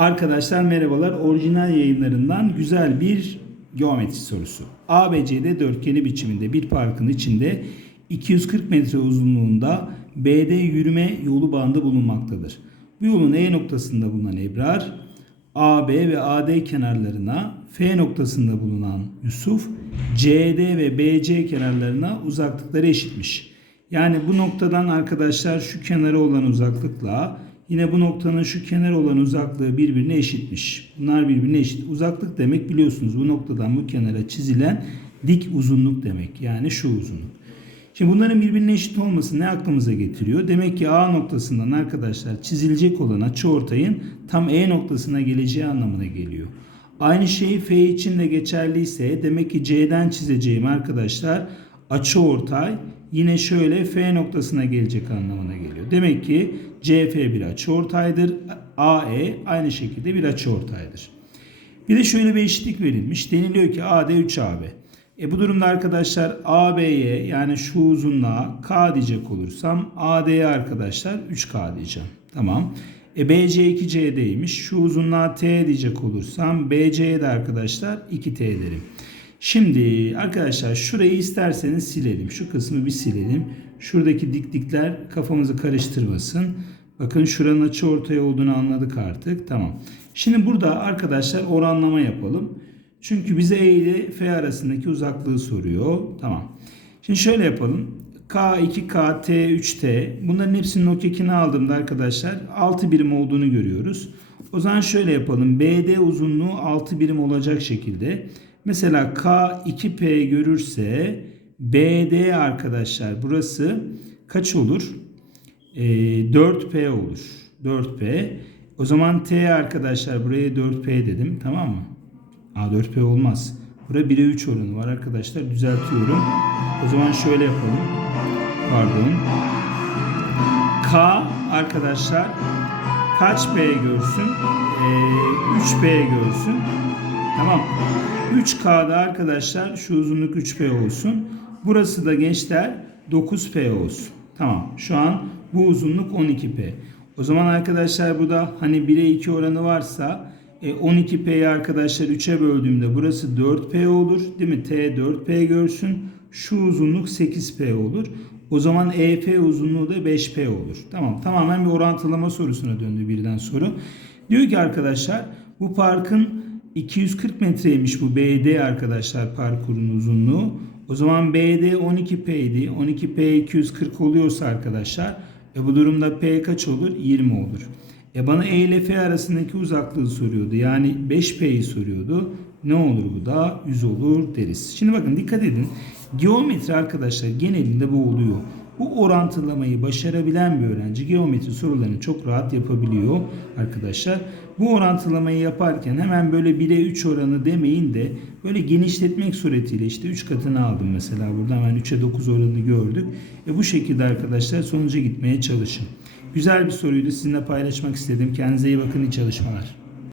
Arkadaşlar merhabalar. Orijinal yayınlarından güzel bir geometri sorusu. ABCD dörtgeni biçiminde bir parkın içinde 240 metre uzunluğunda BD yürüme yolu bandı bulunmaktadır. Bu yolun E noktasında bulunan Ebrar, AB ve AD kenarlarına, F noktasında bulunan Yusuf, CD ve BC kenarlarına uzaklıkları eşitmiş. Yani bu noktadan arkadaşlar şu kenara olan uzaklıkla yine bu noktanın şu kenar olan uzaklığı birbirine eşitmiş. Bunlar birbirine eşit. Uzaklık demek biliyorsunuz bu noktadan bu kenara çizilen dik uzunluk demek. Yani şu uzunluk. Şimdi bunların birbirine eşit olması ne aklımıza getiriyor? Demek ki A noktasından arkadaşlar çizilecek olan açıortayın tam E noktasına geleceği anlamına geliyor. Aynı şey F için de geçerliyse demek ki C'den çizeceğim arkadaşlar açıortay yine şöyle F noktasına gelecek anlamına geliyor. Demek ki CF bir açıortaydır. AE aynı şekilde bir açıortaydır. Bir de şöyle bir eşitlik verilmiş. Deniliyor ki AD 3AB. E bu durumda arkadaşlar AB'ye yani şu uzunluğa K diyecek olursam AD'ye arkadaşlar 3K diyeceğim. Tamam. E BC 2CD'ymiş. Şu uzunluğa T diyecek olursam BC'ye de arkadaşlar 2T derim. Şimdi arkadaşlar şurayı isterseniz silelim. Şu kısmı bir silelim. Şuradaki diklikler kafamızı karıştırmasın. Bakın şuranın açı ortaya olduğunu anladık artık. Tamam. Şimdi burada arkadaşlar oranlama yapalım. Çünkü bize E ile F arasındaki uzaklığı soruyor. Tamam. Şimdi şöyle yapalım. K, 2K, T, 3T. Bunların hepsinin okekini aldığımda arkadaşlar 6 birim olduğunu görüyoruz. O zaman şöyle yapalım. BD uzunluğu 6 birim olacak şekilde. Mesela K 2P görürse BD arkadaşlar burası kaç olur? Ee, 4P olur. 4P. O zaman T arkadaşlar buraya 4P dedim. Tamam mı? A 4P olmaz. Burada 1'e 3 oranı var arkadaşlar. Düzeltiyorum. O zaman şöyle yapalım. Pardon. K arkadaşlar kaç P görsün? Ee, 3P görsün. Tamam. 3K'da arkadaşlar şu uzunluk 3P olsun. Burası da gençler 9P olsun. Tamam. Şu an bu uzunluk 12P. O zaman arkadaşlar burada hani 1'e 2 oranı varsa e, 12P'yi arkadaşlar 3'e böldüğümde burası 4P olur. Değil mi? T 4P görsün. Şu uzunluk 8P olur. O zaman EF uzunluğu da 5P olur. Tamam. Tamamen bir orantılama sorusuna döndü birden soru. Diyor ki arkadaşlar bu parkın 240 metreymiş bu BD arkadaşlar parkurun uzunluğu. O zaman BD 12P idi. 12P 240 oluyorsa arkadaşlar e bu durumda P kaç olur? 20 olur. E bana E ile F arasındaki uzaklığı soruyordu. Yani 5P'yi soruyordu. Ne olur bu da 100 olur deriz. Şimdi bakın dikkat edin. Geometri arkadaşlar genelinde bu oluyor. Bu orantılamayı başarabilen bir öğrenci geometri sorularını çok rahat yapabiliyor arkadaşlar. Bu orantılamayı yaparken hemen böyle 1'e 3 oranı demeyin de böyle genişletmek suretiyle işte 3 katını aldım mesela burada hemen 3'e 9 oranını gördük. E bu şekilde arkadaşlar sonuca gitmeye çalışın. Güzel bir soruydu sizinle paylaşmak istedim. Kendinize iyi bakın iyi çalışmalar.